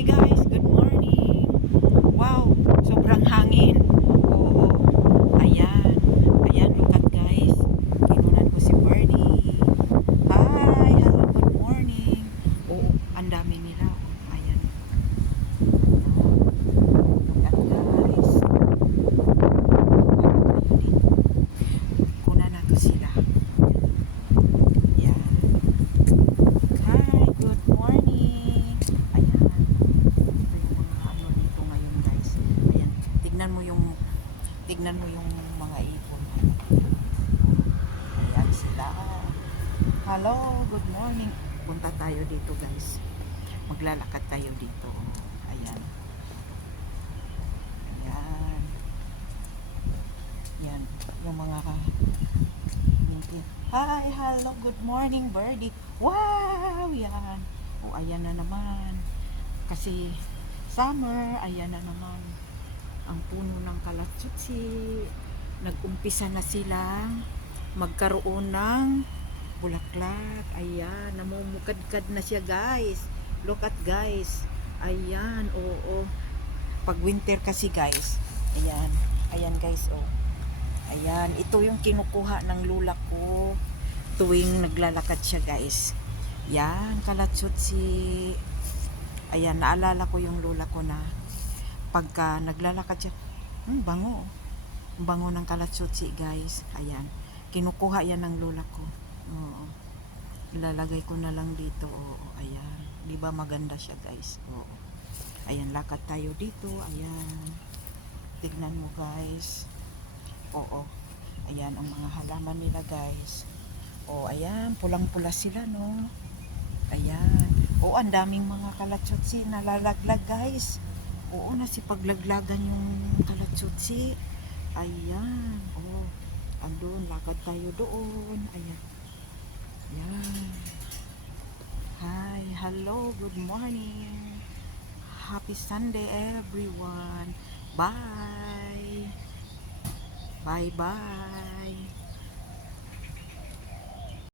Hi guys, good morning. Wow, sobrang hangin. Oo, ayan. Ayan, look at guys. Kinunan ko si Birdie. Hi, hello, good morning. Oo, ang dami nila. Oh, ayan. Look at guys. Kuna na to sila. Ayan. Hi, good morning. Ayan. Ito yung mga ano dito ngayon guys. Ayan, tignan mo yung mga ipon. Ayan sila. Hello, good morning. Punta tayo dito guys. Maglalakad tayo dito. Ayan. Ayan. Yan. Yung mga hi, hello, good morning birdie. Wow, yan. Oh, ayan na naman. Kasi summer, ayan na naman. Ang puno ng kalatsutsi. Nag-umpisa na silang magkaroon ng bulaklak. Ayan, namumukadkad na siya guys. Look at guys. Ayan, oo. Pag winter kasi guys. Ayan, ayan guys, oh. Ayan, ito yung kinukuha ng lula ko tuwing naglalakad siya guys. Yan, kalatsutsi. Ayan, naalala ko yung lula ko na pagka naglalakad siya, bango. Bango ng kalatsutsi guys. Ayan, kinukuha yan ng lula ko. Oo. Ilalagay ko na lang dito. Oo, ayan. Di ba maganda siya guys? Oo. Ayan, lakad tayo dito. Ayan. Tignan mo guys. Oo. Ayan ang mga halaman nila guys. Oh, ayan, pulang-pula sila no. Ayan. Oh, ang daming mga kalatsutsi nalalaglag guys. Oo, nasipaglaglagan yung kalatsutsi. Ayan. Oh, andun, lakad tayo doon. Ayan. Ayan. Hi, hello, good morning. Happy Sunday everyone. Bye. Bye bye.